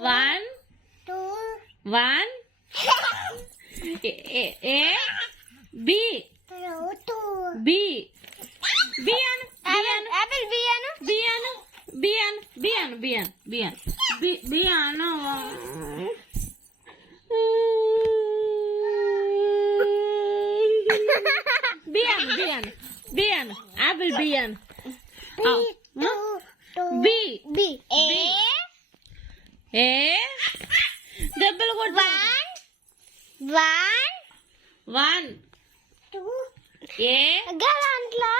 1 1 A B B B Anu apple B Anu B Anu B Anu B Anu B Anu B Anu B Anu B Anu B Anu B Anu apple B Anu B B A దెబ్బలు కొట్టు 1 A గలాంట్లో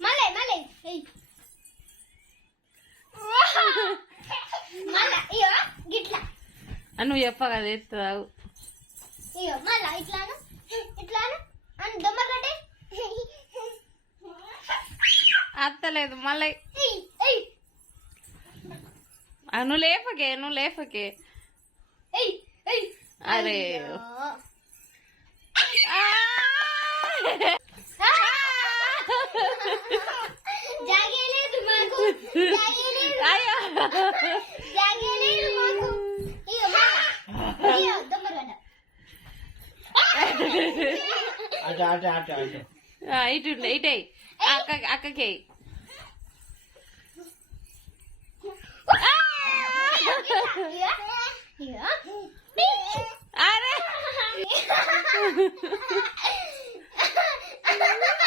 మళ్ళీ ఇయ్యో గిట్లా నువ్వు చెప్పగా తెస్తావు ఇయ్యో మళ్ళా ఇట్లాను అని దొమ్మగడ్డి అత్తలేదు మళ్ళీ నువ్వు లేపకే అరే జాగేలేదు మాకు అయ్యో జాగేలేదు మాకు ఇయ్యో దొమ్మగడ్డ ఇటు అక్కకి అరే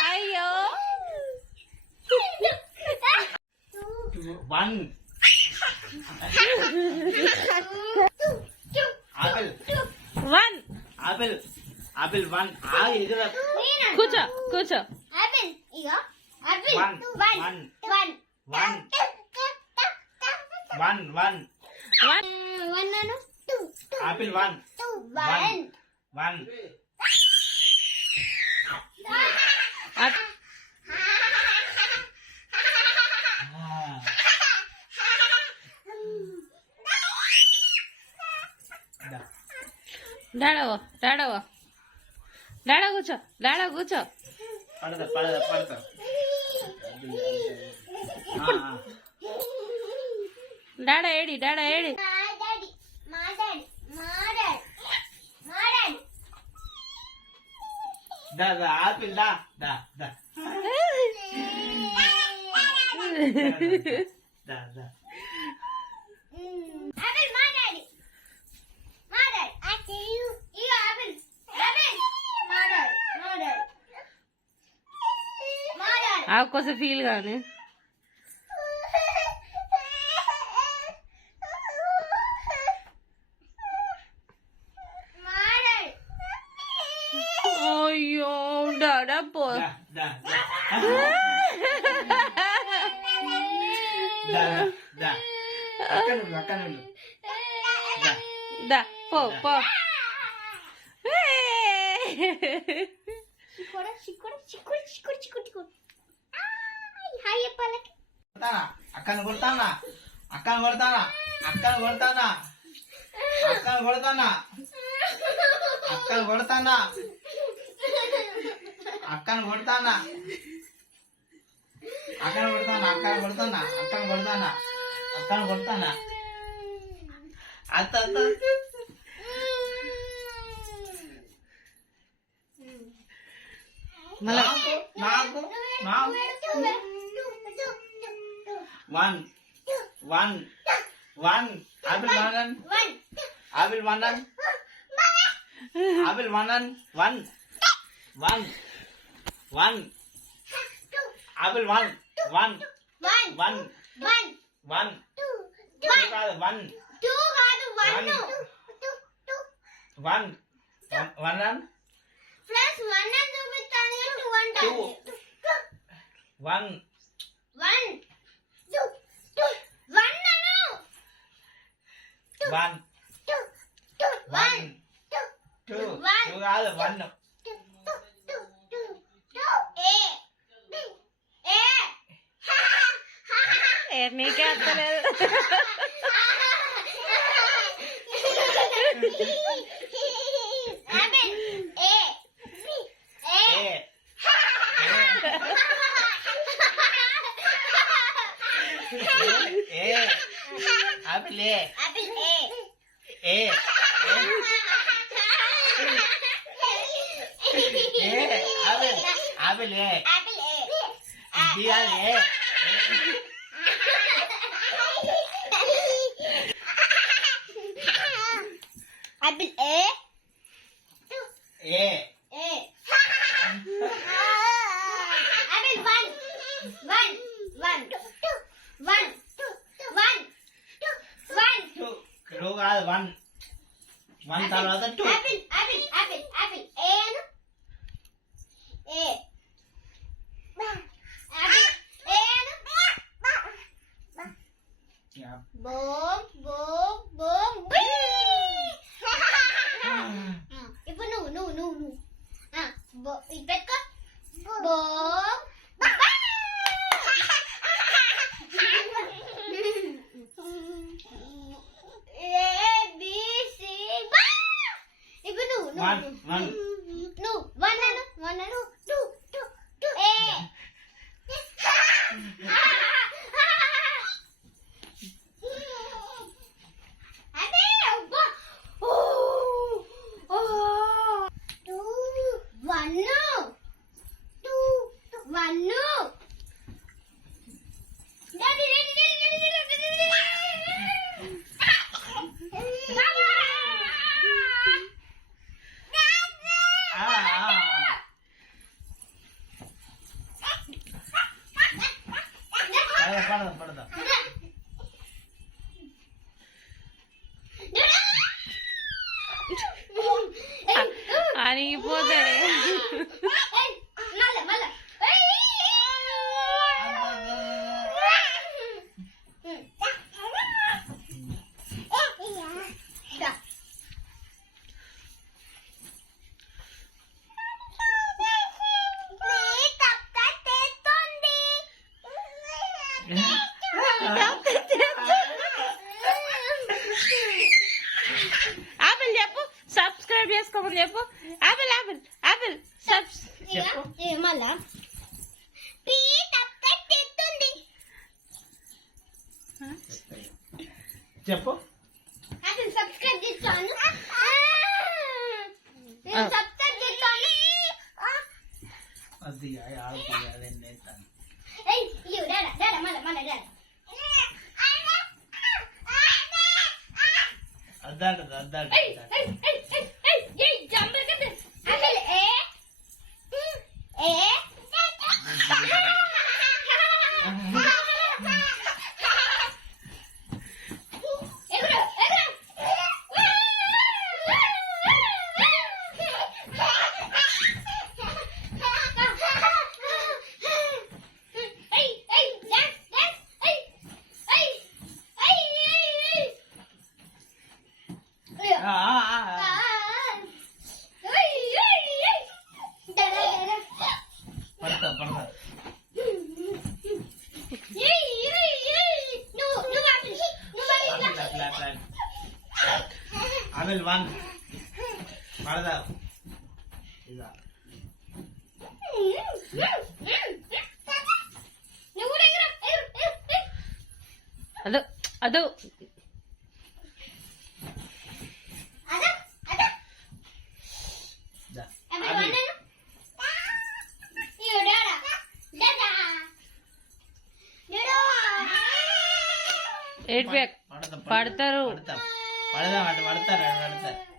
అయ్యో 1 ఆపిల్ 1 కూర్చో ఆపిల్ ఇగో ఆపిల్ 1 అను ఆపిల్ 1 డాడా కూర్చో పడతా డాడా ఏడి మా డాడీ దా ఆపిల్ దా ఆపిల్ మా డాడీ ఇగో ఆపిల్ మా డాడీ కోసం ఫీల్ కానీ అయ్యో డాడా పో దా పో చిక్కుడు హాయ్ చెప్పాలకి అక్కను కొడతానా అత్త నాకు 1 ఆపిల్ 1 ఆపిల్ 1 ప్లస్ 1 అని చూపిస్తాను 2 1 కాదు 1 నీకే అత్తలేదు apple A Apple A. A A apple apple A Apple A. B అది A Apple A. A A. Apple one. One. One. One. One. One. Two కాదు వన్ వన్ తర్వాత two Apple. Apple. Apple. Apple. A. A. Apple. A. Boom. Boom. Boom. ఇప్పుడు నువ్వు ఇది పెట్టుకో బోమ్ ఇప్పుడు నువ్వు one one నువ్వు వన్ అను టూ ఏ అదే అబ్బా వన్ పడదా పడదా అనిగిపోతాడే ఆపిల్ చెప్పు సబ్స్క్రైబ్ చేసుకోమని చెప్పు ఆపిల్ ఆపిల్ ఆపిల్ మళ్ళా చెప్పు అసలు సబ్స్క్రైబ్ చేస్తాను సబ్స్క్రైబ్ చేస్తాను అది ఆడుతుంది అదే నేస్తాను ఏయ్ ఇయ్యు డాడా మళ్ళా డాడా అద్దాడు అద్దాడు ఏయ్ జంబర్ కద అసలు ఏ పడతా పడతా ఆపిల్ వన్ పడదా ఇదా అదో అదో దా ఆపిల్ ఎయిట్ బ్యాక్ పడతా పడతారు పడతారు పడదాం అంటే పడతారు